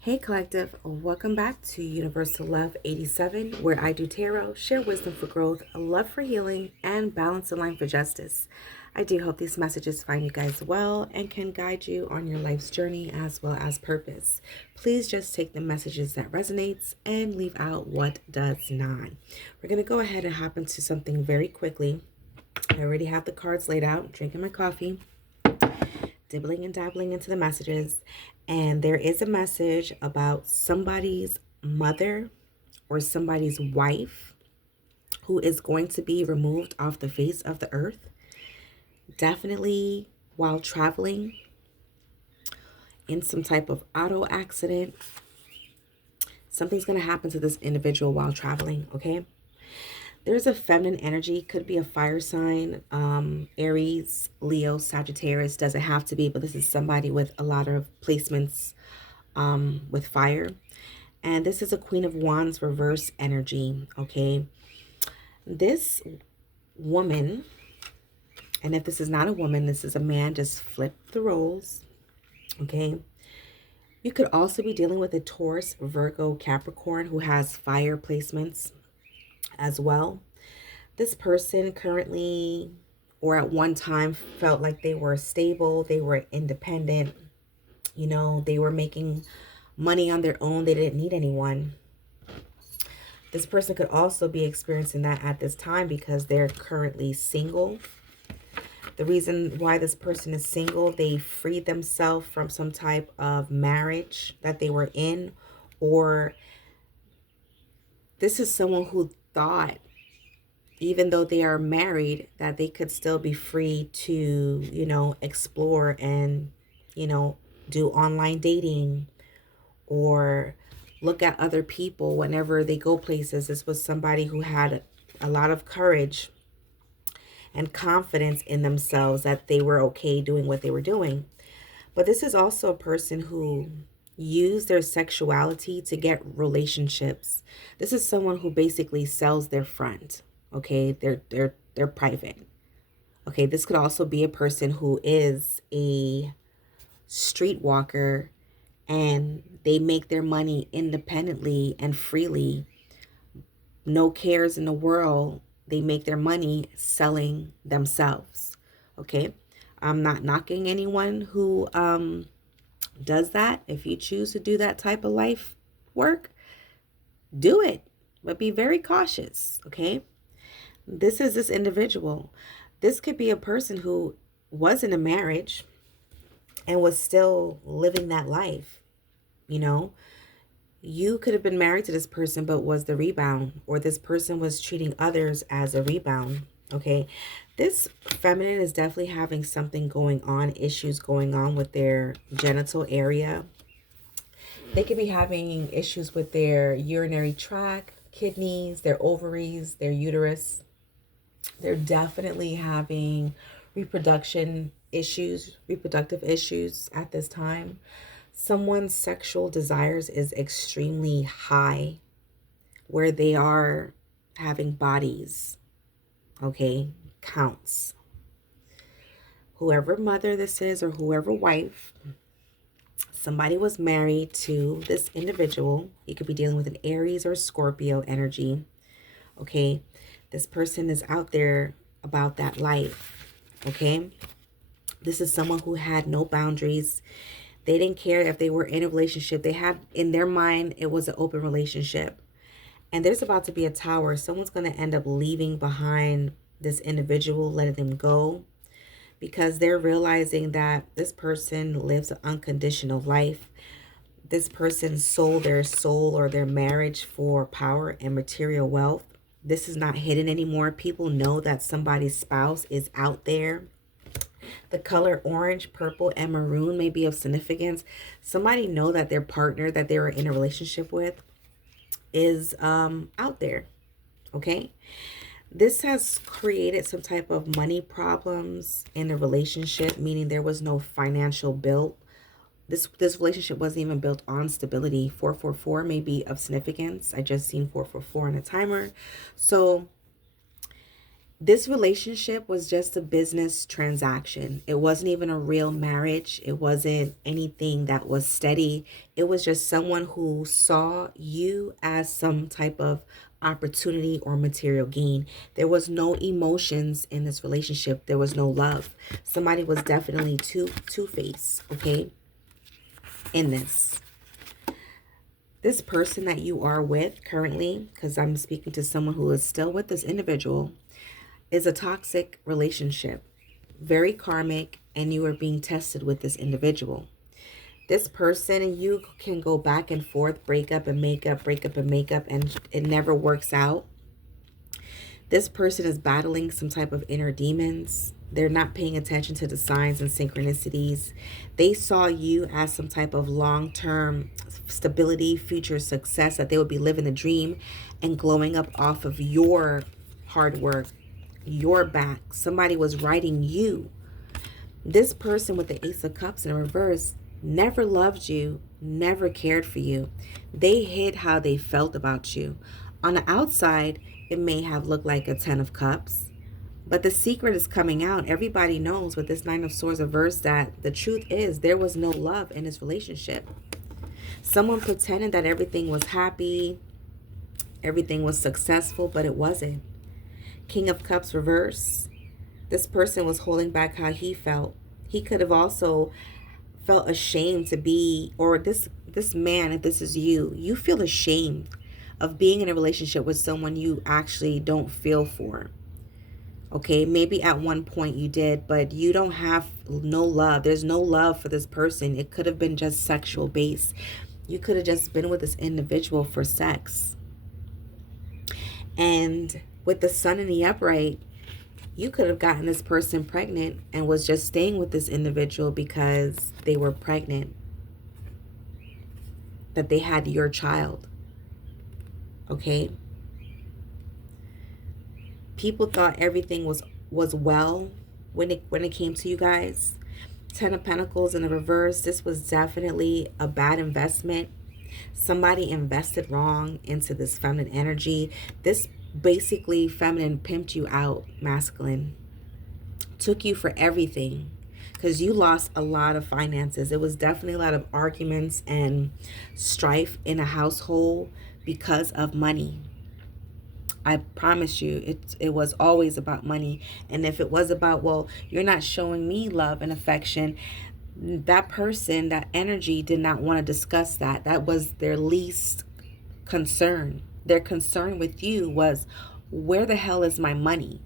Hey Collective, welcome back to Universal Love 87, where I do tarot, share wisdom for growth, love for healing, and balance the line for justice. I do hope these messages find you guys well and can guide you on your life's journey as well as purpose. Please just take the messages that resonates and leave out what does not. We're going to go ahead and hop into something very quickly. I already have the cards laid out, drinking my coffee, dibbling and dabbling into the messages. And there is a message about somebody's mother or somebody's wife who is going to be removed off the face of the earth. Definitely while traveling in some type of auto accident. Something's going to happen to this individual while traveling, okay? There's a feminine energy, could be a fire sign, Aries, Leo, Sagittarius, doesn't have to be, but this is somebody with a lot of placements with fire. And this is a Queen of Wands reverse energy, okay? This woman, and if this is not a woman, this is a man, just flip the roles, okay? You could also be dealing with a Taurus, Virgo, Capricorn who has fire placements as well. This person currently or at one time felt like they were stable, they were independent, they were making money on their own, they didn't need anyone. This person could also be experiencing that at this time because they're currently single. The reason why this person is single, they freed themselves from some type of marriage that they were in, or this is someone who thought, even though they are married, that they could still be free to, explore and, do online dating or look at other people whenever they go places. This was somebody who had a lot of courage and confidence in themselves that they were okay doing what they were doing. But this is also a person who used their sexuality to get relationships. This is someone who basically sells their front. Okay, they're private. Okay, this could also be a person who is a streetwalker and they make their money independently and freely. No cares in the world. They make their money selling themselves. Okay, I'm not knocking anyone who does that. If you choose to do that type of life work, do it, but be very cautious. Okay, this is this individual. This could be a person who was in a marriage and was still living that life. You could have been married to this person but was the rebound, or this person was treating others as a rebound. Okay, this feminine is definitely having something going on, issues going on with their genital area. They could be having issues with their urinary tract, kidneys, their ovaries, their uterus. They're definitely having reproductive issues at this time. Someone's sexual desires is extremely high, where they are having bodies, okay, counts. Whoever mother this is or whoever wife, somebody was married to this individual. You could be dealing with an Aries or Scorpio energy, okay? This person is out there about that life, okay? This is someone who had no boundaries. They didn't care if they were in a relationship. They had, in their mind, it was an open relationship. And there's about to be a tower. Someone's going to end up leaving behind this individual, letting them go, because they're realizing that this person lives an unconditional life. This person sold their soul or their marriage for power and material wealth. This is not hidden anymore. People know that somebody's spouse is out there. The color orange, purple, and maroon may be of significance. Somebody know that their partner that they were in a relationship with is out there, okay? This has created some type of money problems in the relationship, meaning there was no financial build. This relationship wasn't even built on stability. 444 may be of significance. I just seen 444 on a timer. So This relationship was just a business transaction. It wasn't even a real marriage. It wasn't anything that was steady. It was just someone who saw you as some type of opportunity or material gain. There was no emotions in this relationship. There was no love. Somebody was definitely two-faced, okay, in this. This person that you are with currently, because I'm speaking to someone who is still with this individual, is a toxic relationship, very karmic, and you are being tested with this individual. This person and you can go back and forth, break up and make up, break up and make up, and it never works out. This person is battling some type of inner demons. They're not paying attention to the signs and synchronicities. They saw you as some type of long-term stability, future success, that they would be living the dream and glowing up off of your hard work, your back. Somebody was writing you. This person with the Ace of Cups in reverse never loved you, never cared for you. They hid how they felt about you. On the outside, it may have looked like a 10 of Cups, but the secret is coming out. Everybody knows with this Nine of Swords reverse that the truth is there was no love in this relationship. Someone pretended that everything was happy, everything was successful, but it wasn't. King of Cups reverse. This person was holding back how he felt. He could have also felt ashamed to be, or this man, if this is you, you feel ashamed of being in a relationship with someone you actually don't feel for. Okay, maybe at one point you did, but you don't have no love. There's no love for this person. It could have been just sexual based. You could have just been with this individual for sex. And with the sun in the upright, you could have gotten this person pregnant and was just staying with this individual because they were pregnant, that they had your child. Okay? People thought everything was well when it came to you guys. 10 of Pentacles in the reverse. This was definitely a bad investment. Somebody invested wrong into this feminine energy. This basically feminine pimped you out, masculine. Took you for everything because you lost a lot of finances. It was definitely a lot of arguments and strife in a household because of money. I promise you, it was always about money. And if it was about, well, you're not showing me love and affection, that person, that energy did not want to discuss that. That was their least concern. Their concern with you was, where the hell is my money?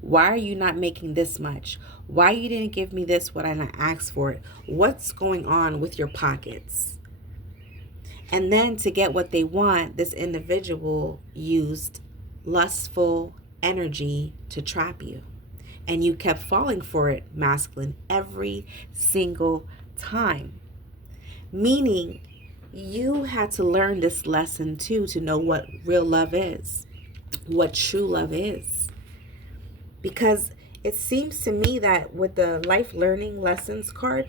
Why are you not making this much? Why you didn't give me this when I not asked for it? What's going on with your pockets? And then to get what they want, this individual used lustful energy to trap you. And you kept falling for it, masculine, every single time. Meaning you had to learn this lesson too, to know what real love is, what true love is. Because it seems to me that with the life learning lessons card,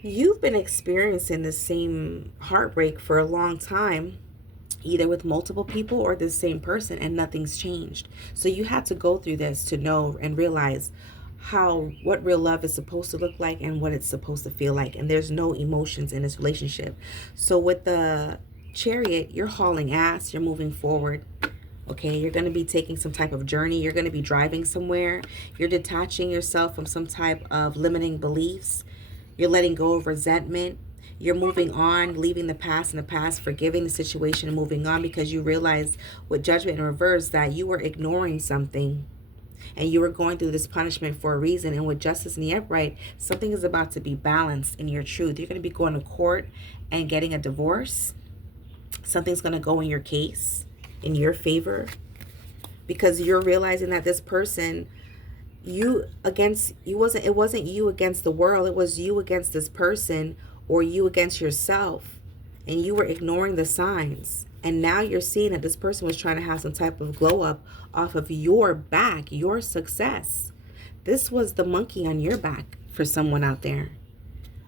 you've been experiencing the same heartbreak for a long time, either with multiple people or the same person, and nothing's changed. So you had to go through this to know and realize what real love is supposed to look like and what it's supposed to feel like. And there's no emotions in this relationship. So with the Chariot, you're hauling ass, you're moving forward. Okay, you're going to be taking some type of journey. You're going to be driving somewhere. You're detaching yourself from some type of limiting beliefs. You're letting go of resentment. You're moving on, leaving the past in the past, forgiving the situation and moving on, because you realize with Judgment in reverse that you were ignoring something and you were going through this punishment for a reason. And with Justice in the upright, something is about to be balanced in your truth. You're going to be going to court and getting a divorce. Something's going to go in your case in your favor, because you're realizing that this person, it wasn't you against the world, it was you against this person, or you against yourself, and you were ignoring the signs. And now you're seeing that this person was trying to have some type of glow up off of your back, your success. This was the monkey on your back for someone out there.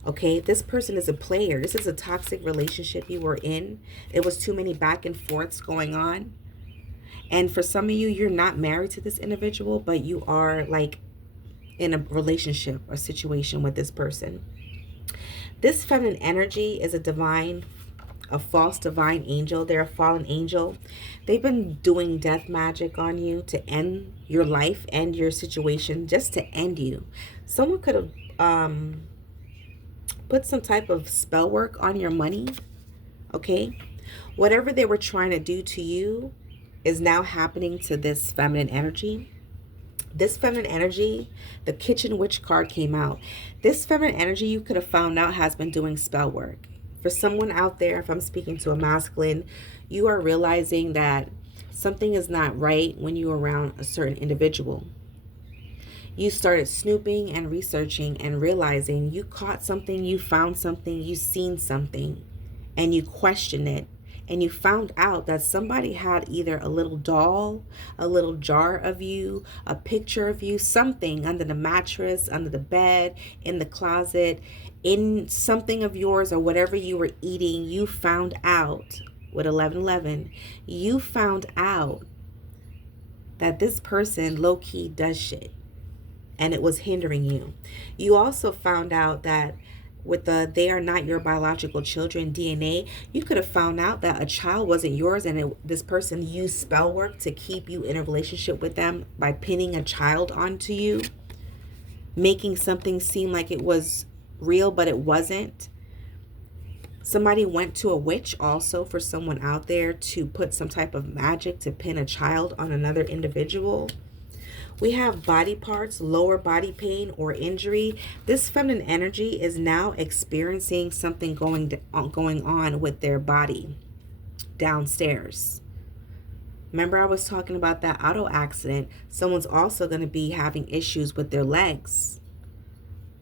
Okay, this person is a player. This is a toxic relationship you were in. It was too many back and forths going on. And for some of you, you're not married to this individual, but you are like in a relationship or situation with this person. This feminine energy is a false divine angel. They're a fallen angel. They've been doing death magic on you to end your life and your situation, just to end you. Someone could have put some type of spell work on your money, okay? Whatever they were trying to do to you is now happening to this feminine energy. This feminine energy, the kitchen witch card came out. This feminine energy, you could have found out, has been doing spell work. For someone out there, if I'm speaking to a masculine, you are realizing that something is not right when you're around a certain individual. You started snooping and researching and realizing you caught something, you found something, you seen something, and you questioned it. And you found out that somebody had either a little doll, a little jar of you, a picture of you, something under the mattress, under the bed, in the closet, in something of yours, or whatever you were eating. You found out with 1111, you found out that this person low-key does shit, and it was hindering you. You also found out that with the they are not your biological children DNA, you could have found out that a child wasn't yours, and this person used spell work to keep you in a relationship with them by pinning a child onto you, making something seem like it was real, but it wasn't. Somebody went to a witch also, for someone out there, to put some type of magic to pin a child on another individual. We have body parts, lower body pain or injury. This feminine energy is now experiencing something going on with their body downstairs. Remember, I was talking about that auto accident. Someone's also going to be having issues with their legs.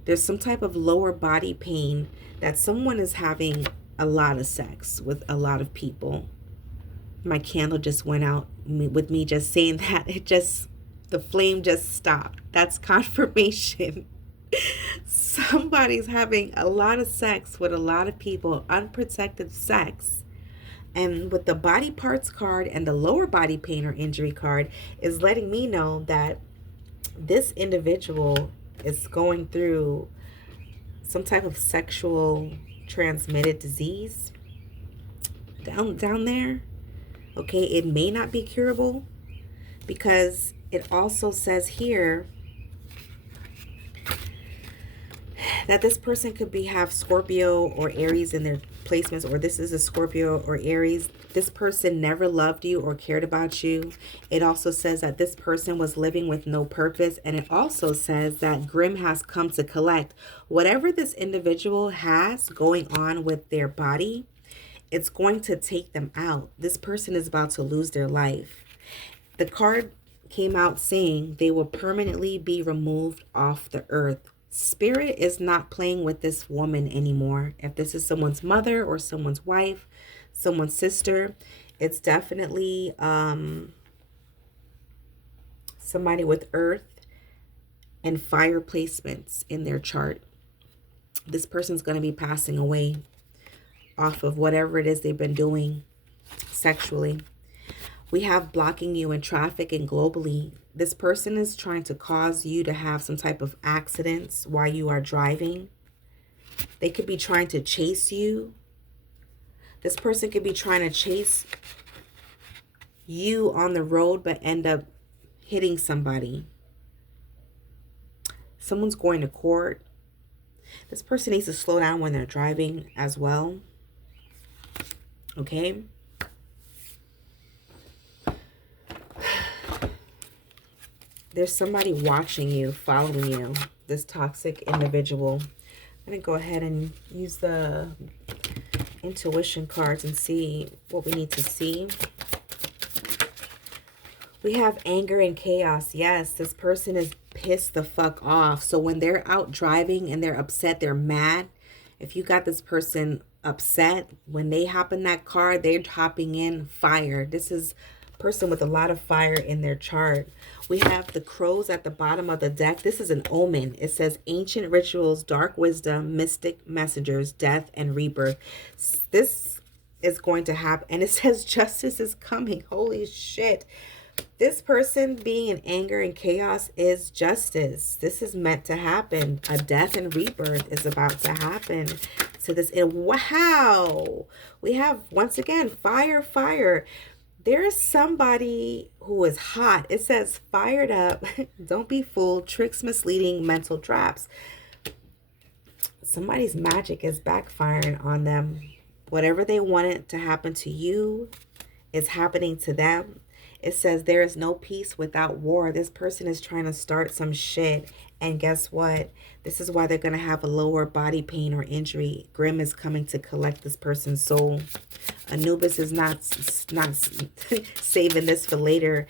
There's some type of lower body pain that someone is having a lot of sex with a lot of people. My candle just went out with me just saying that. The flame just stopped. That's confirmation. Somebody's having a lot of sex with a lot of people, unprotected sex. And with the body parts card and the lower body pain or injury card is letting me know that this individual is going through some type of sexual transmitted disease down there. Okay, it may not be curable, because it also says here that this person could have Scorpio or Aries in their placements, or this is a Scorpio or Aries. This person never loved you or cared about you. It also says that this person was living with no purpose. And it also says that Grimm has come to collect whatever this individual has going on with their body. It's going to take them out. This person is about to lose their life. The card came out saying they will permanently be removed off the earth. Spirit is not playing with this woman anymore. If this is someone's mother or someone's wife, someone's sister, it's definitely somebody with earth and fire placements in their chart. This person's going to be passing away off of whatever it is they've been doing sexually. We have blocking you in traffic and globally. This person is trying to cause you to have some type of accidents while you are driving. They could be trying to chase you. This person could be trying to chase you on the road but end up hitting somebody. Someone's going to court. This person needs to slow down when they're driving as well. Okay? There's somebody watching you, following you, this toxic individual. I'm going to go ahead and use the intuition cards and see what we need to see. We have anger and chaos. Yes, this person is pissed the fuck off. So when they're out driving and they're upset, they're mad. If you got this person upset, when they hop in that car, they're hopping in fire. This is person with a lot of fire in their chart. We have the crows at the bottom of the deck. This is an omen. It says ancient rituals, dark wisdom, mystic messengers, death and rebirth. This is going to happen. And it says justice is coming. Holy shit. This person being in anger and chaos is justice. This is meant to happen. A death and rebirth is about to happen. So this, and wow, we have once again fire, fire. There is somebody who is hot. It says fired up. Don't be fooled. Tricks, misleading, mental traps. Somebody's magic is backfiring on them. Whatever they wanted to happen to you is happening to them. It says there is no peace without war. This person is trying to start some shit. And guess what? This is why they're going to have a lower body pain or injury. Grim is coming to collect this person's soul. Anubis is not saving this for later.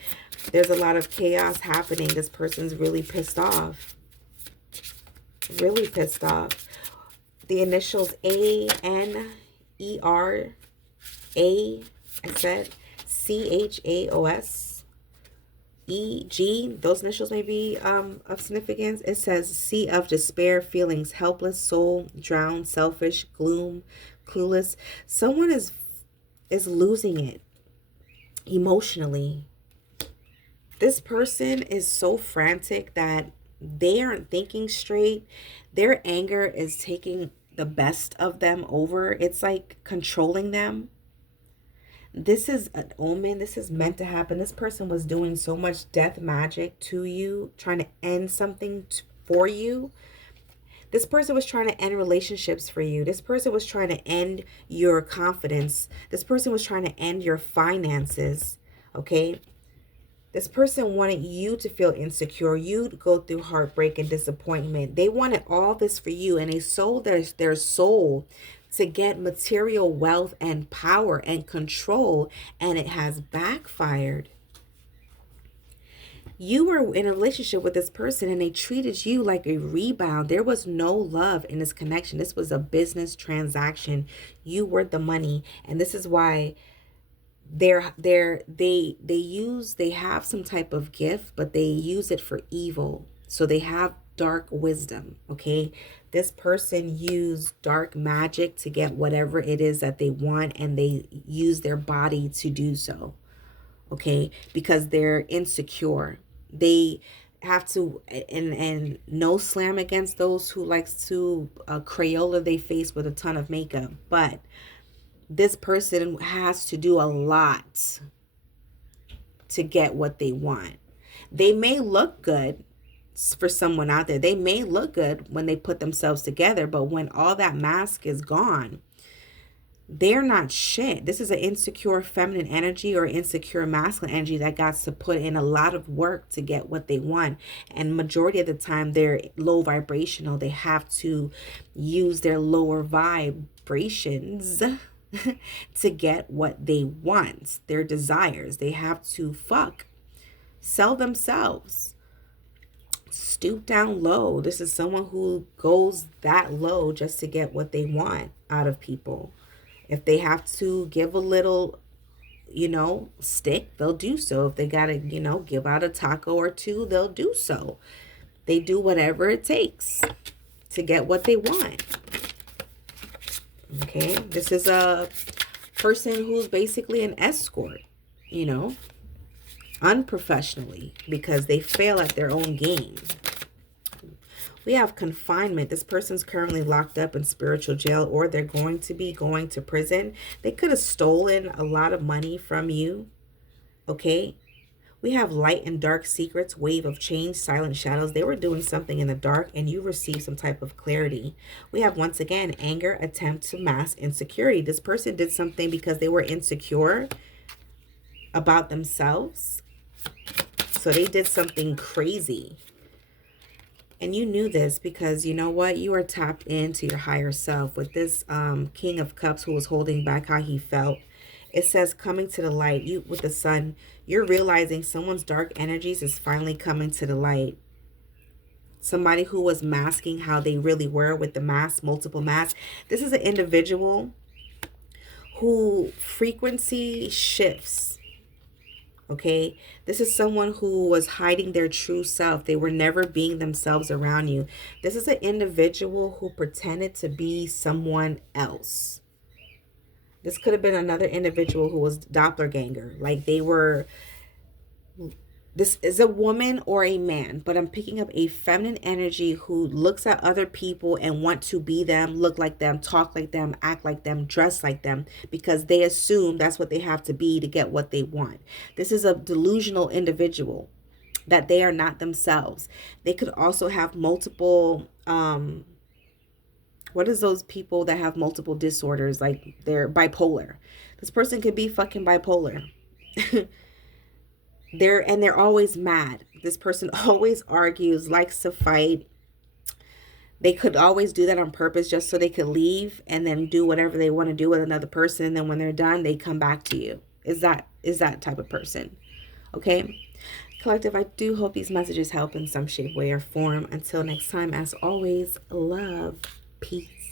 There's a lot of chaos happening. This person's really pissed off. Really pissed off. The initials A-N-E-R-A, I said. C-H-A-O-S, E-G, those initials may be of significance. It says sea of despair, feelings, helpless, soul, drowned, selfish, gloom, clueless. Someone is losing it emotionally. This person is so frantic that they aren't thinking straight. Their anger is taking the best of them over. It's like controlling them. This is an omen. This is meant to happen. This person was doing so much death magic to you, trying to end something for you. This person was trying to end relationships for you. This person was trying to end your confidence. This person was trying to end your finances, okay? This person wanted you to feel insecure, you to go through heartbreak and disappointment. They wanted all this for you, and they sold their soul to get material wealth and power and control, and it has backfired. You were in a relationship with this person and they treated you like a rebound. There was no love in this connection. This was a business transaction. You were the money, and this is why they have some type of gift, but they use it for evil. So they have dark wisdom, okay? This person used dark magic to get whatever it is that they want, and they use their body to do so, okay? Because they're insecure. They have to, and no slam against those who likes to Crayola their face with a ton of makeup, but this person has to do a lot to get what they want. They may look good for someone out there. They may look good when they put themselves together, but when all that mask is gone, they're not shit. This is an insecure feminine energy or insecure masculine energy that got to put in a lot of work to get what they want. And majority of the time, they're low vibrational. They have to use their lower vibrations to get what they want, their desires. They have to sell themselves, stoop down low. This is someone who goes that low just to get what they want out of people. If they have to give a little, stick, they'll do so. If they gotta, give out a taco or two, they'll do so. They do whatever it takes to get what they want. Okay, this is a person who's basically an escort, unprofessionally, because they fail at their own game. We have confinement. This person's currently locked up in spiritual jail, or they're going to be going to prison. They could have stolen a lot of money from you, okay? We have light and dark secrets, wave of change, silent shadows. They were doing something in the dark and you received some type of clarity. We have, once again, anger, attempt to mask insecurity. This person did something because they were insecure about themselves. So they did something crazy. And you knew this because you know what? You are tapped into your higher self. With this King of Cups who was holding back how he felt, it says coming to the light. You with the sun, you're realizing someone's dark energies is finally coming to the light. Somebody who was masking how they really were with the mask, multiple masks. This is an individual who frequency shifts. Okay, this is someone who was hiding their true self. They were never being themselves around you. This is an individual who pretended to be someone else. This could have been another individual who was doppelganger. Like this is a woman or a man, but I'm picking up a feminine energy who looks at other people and want to be them, look like them, talk like them, act like them, dress like them, because they assume that's what they have to be to get what they want. This is a delusional individual that they are not themselves. They could also have multiple what is those people that have multiple disorders, like they're bipolar. This person could be fucking bipolar. They're always mad. This person always argues, likes to fight. They could always do that on purpose just so they could leave and then do whatever they want to do with another person, and then when they're done, they come back to you. Is that type of person. Okay? Collective, I do hope these messages help in some shape, way, or form. Until next time, as always, love, peace.